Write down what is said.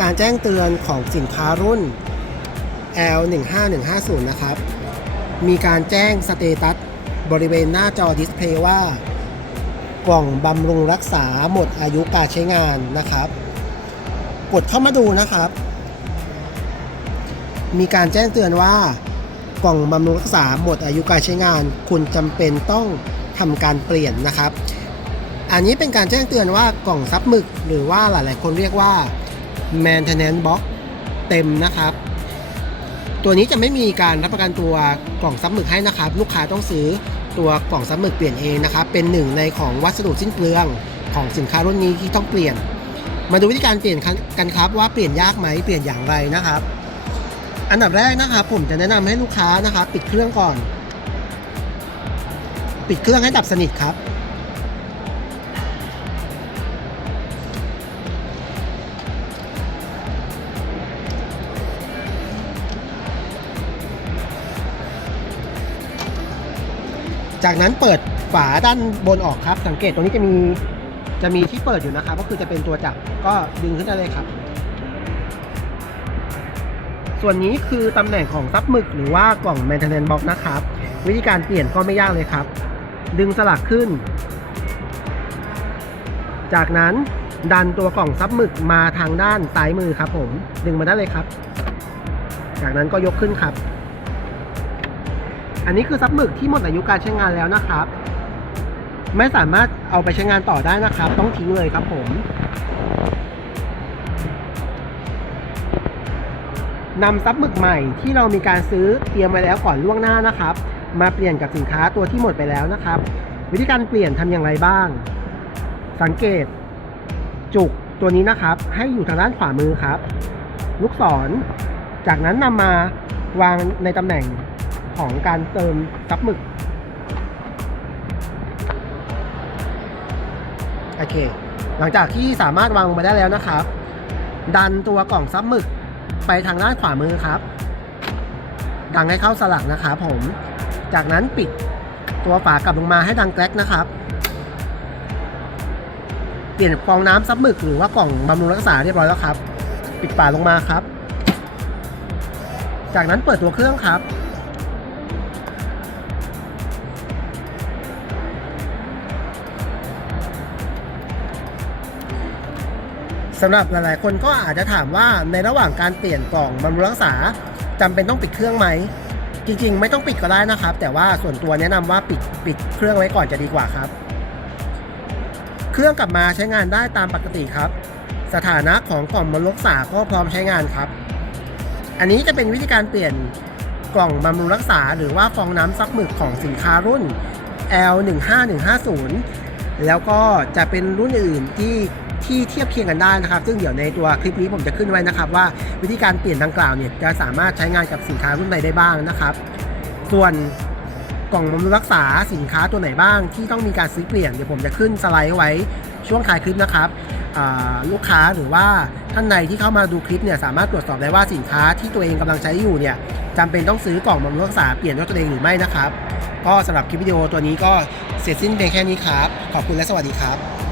การแจ้งเตือนของสินค้ารุ่น L15150 นะครับ มีการแจ้งสเตตัสบริเวณหน้าจอดิสเพลย์ว่า กล่องบำรุงรักษาหมดอายุการใช้งานนะครับ กดเข้ามาดูนะครับ มีการแจ้งเตือนว่ากล่องบำรุงรักษาหมดอายุการใช้งาน คุณจำเป็นต้องทำการเปลี่ยนนะครับ อันนี้เป็นการแจ้งเตือนว่ากล่องซับหมึก หรือว่าหลาย ๆ คนเรียกว่า maintenance box เต็มนะครับ ตัวนี้จะไม่มีการรับประกันตัวกล่องซับหมึกให้นะครับ ลูกค้าต้องซื้อตัวกล่องซับหมึกเปลี่ยนเองนะครับ เป็นหนึ่งในของวัสดุสิ้นเปลืองของสินค้ารุ่นนี้ที่ต้องเปลี่ยน มาดูวิธีการเปลี่ยนกันครับว่าเปลี่ยนยากไหมเปลี่ยนอย่างไรนะครับ อันดับแรกนะครับผมจะแนะนำให้ลูกค้านะครับ ปิดเครื่องก่อน ปิดเครื่องให้ดับสนิทครับ จากนั้นเปิดฝาด้านบนออกครับ สังเกตตรงนี้จะมีจะมีที่เปิดอยู่นะครับ ก็คือจะเป็นตัวจับก็ดึงขึ้นได้เลยครับ ส่วนนี้คือตำแหน่งของซับหมึกหรือว่ากล่อง maintenance box นะครับ วิธีการเปลี่ยนก็ไม่ยากเลยครับ ดึงสลักขึ้น จากนั้นดันตัวกล่องซับหมึกมาทางด้านซ้ายมือครับผม ดึงมาได้เลยครับ จากนั้นก็ยกขึ้นครับ อันนี้คือซับหมึกที่หมดอายุการใช้งานแล้วนะครับ ไม่สามารถเอาไปใช้งานต่อได้นะครับ ต้องทิ้งเลยครับผมนำซับหมึกใหม่ที่เรามีการซื้อเตรียมไว้แล้วก่อนล่วงหน้านะครับ มาเปลี่ยนกับสินค้าตัวที่หมดไปแล้วนะครับ วิธีการเปลี่ยนทำอย่างไรบ้าง สังเกต จุกตัวนี้นะครับ ให้อยู่ทางด้านขวามือครับ ลูกศร จากนั้นนำมาวางในตำแหน่ง ของการเติมซับหมึก โอเค หลังจากที่สามารถวางลงมาได้แล้วนะครับ ดันตัวกล่องซับหมึกไปทางด้านขวามือครับ ดังให้เข้าสลักนะครับผม จากนั้นปิดตัวฝากลับลงมาให้ดังแกรกนะครับ เปลี่ยนฟองน้ำซับหมึกหรือว่ากล่องบำรุงรักษาเรียบร้อยแล้วครับ ปิดฝาลงมาครับ จากนั้นเปิดตัวเครื่องครับ สำหรับหลายๆ คนก็อาจจะถามว่าในระหว่างการเปลี่ยนกล่องบำรุงรักษาจำเป็นต้องปิดเครื่องไหม จริง ๆ ไม่ต้องปิดก็ได้นะครับ แต่ว่าส่วนตัวแนะนำว่าปิดปิดเครื่องไว้ก่อนจะดีกว่าครับ เครื่องกลับมาใช้งานได้ตามปกติครับ สถานะของกล่องบำรุงรักษาก็พร้อมใช้งานครับ อันนี้จะเป็นวิธีการเปลี่ยนกล่องบำรุงรักษา หรือว่าฟองน้ำซักหมึกของสินค้ารุ่น L15150 แล้วก็จะเป็นรุ่นอื่นที่ ที่เทียบเคียงกันได้นะครับ ซึ่งเดี๋ยวในตัวคลิปนี้ผมจะขึ้นไว้นะครับว่าวิธีการเปลี่ยนดังกล่าวเนี่ยจะสามารถใช้งานกับสินค้ารุ่นใดได้บ้างนะครับ ส่วนกล่องบำรุงรักษาสินค้าตัวไหนบ้างที่ต้องมีการซื้อเปลี่ยนเดี๋ยวผมจะขึ้นสไลด์ไว้ช่วงท้ายคลิปนะครับลูกค้าหรือว่าท่านใดที่เข้ามาดูคลิปเนี่ยสามารถตรวจสอบได้ว่าสินค้าที่ตัวเองกำลังใช้อยู่เนี่ยจำเป็นต้องซื้อกล่องบำรุงรักษาเปลี่ยนด้วยตัวเองหรือไม่นะครับ ก็สำหรับคลิปวิดีโอตัวนี้ก็เสร็จสิ้นเพียงแค่นี้ครับ ขอบคุณและสวัสดีครับ